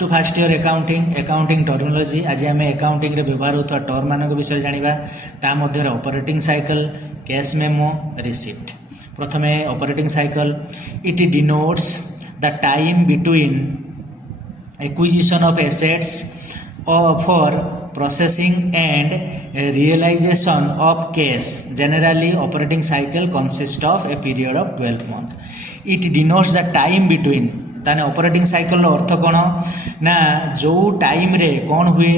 To first year accounting terminology आज आम accounting व्यवहार होता टर्म मान विषय जाना ता मध्य operating cycle cash memo receipt. प्रथम operating cycle it denotes the time between acquisition of assets for processing and realization of cash. Generally operating cycle consists of a period of 12 months. It denotes the time between ताने operating cycle अर्थ कौन ना जो time रे कौन हुए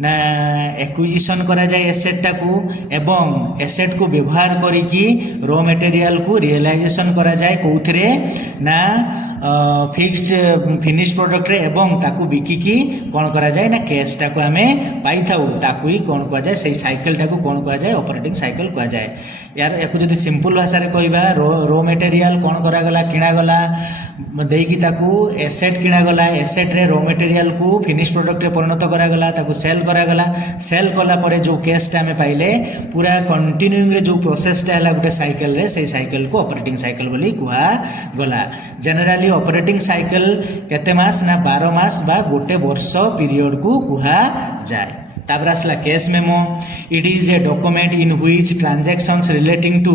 ना acquisition करा जाए एसेट टाकू एवं एसेट को व्यवहार करिकी रॉ मटेरियल को रियलाइजेशन करा जाए कौथिरे ना फिक्स्ड फिनिश प्रोडक्ट रे एवं ताकू बिकिकी कौन करा जाए ना कैश टाकू आमे पाई थाउ ताकू ही कौन कहा जाए से साइकिल टाकू कौन कहा जाए ऑपरेटिंग साइकिल कहा जाए। यार याकू जदि सिंपल भाषा रे कहबा रॉ मटेरियल कौन करा गला किना गला देकी ताकू एसेट किना गला एसेट रे रॉ मटेरियल को फिनिश प्रोडक्ट रे परिणत करा गला ताकू सेल करा गला सेल कला परे जो कैश टा आमे पाइले पूरा कंटिन्यूइंग रे जो प्रोसेस टा हला गुटे साइकिल रे से साइकिल को ऑपरेटिंग साइकिल बोली कुहा गला। जनरली ऑपरेटिंग साइकिल केते मास ना 12 मास बा गोटे वर्ष पीरियड को कुहा जाए। तापर आसला cash memo it is a document in which transactions relating to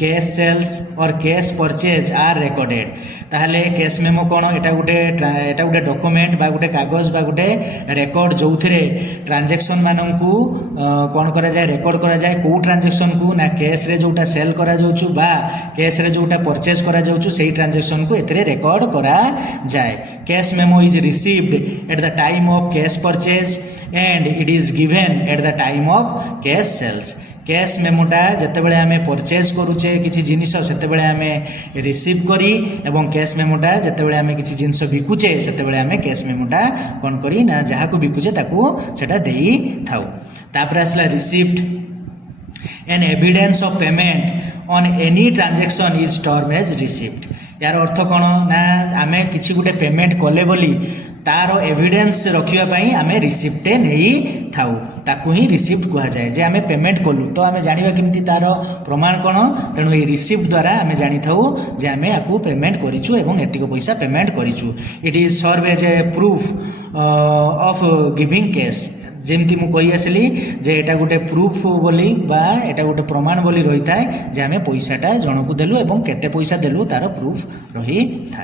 cash sales और कैश परचेज आर रिकॉर्डेड। ताहले कैश मेमो कौन एटा गोटे डॉक्यूमेंट बा गोटे कागज बा गोटे रेकॉर्ड जो थे ट्रांजैक्शन मानू कौन करा जाए रेकॉर्ड करा जाए को ट्रांजैक्शन को ना कैश रे जोटा सेल करा जाउछु बा कैश रे जोटा परचेज करा जाउछु सेही ट्रांजैक्शन को एतरे रेकॉर्ड करा जाए। Cash memo is received at the time of cash purchase and it is given at the time of cash sales. Cash मेमोटा जितेबाला आम परचेज करुचे किसी जिनिस से आम रिसीव करी एवं कैश मेमोटा जितेबाला आम किसी जिनिस बिकुचे से आम कैश मेमोटा कौन करी ना जहाँ को बिकुचे ताकू सेटा देई थाउ। तापर आसला receipt an evidence of payment on any transaction is term as receipt. यार अर्थ कौन ना आम किसी गोटे पेमेंट कले बोली तार एविडेंस रखापी आम रिसिप्टे नहीं थाउ ताकू ही रिसिप्ट कह जाए जे आम पेमेंट कलु तो आम जाना केमती तार प्रमाण कौन तेणु ये रिसिप्ट द्वारा आम जानी थाउ जे आम आपको पेमेंट करिछु एवं एतिक पैसा पेमेंट करिछु। It is serve as a proof of giving cash जेमती मु कही आसली जे एटा गोटे प्रूफ बोली बा एटा गोटे प्रमाण बोली रही थाए जे आम पैसाटा जनकू देलु एवं केते पैसा देलु तार प्रूफ रही थाए।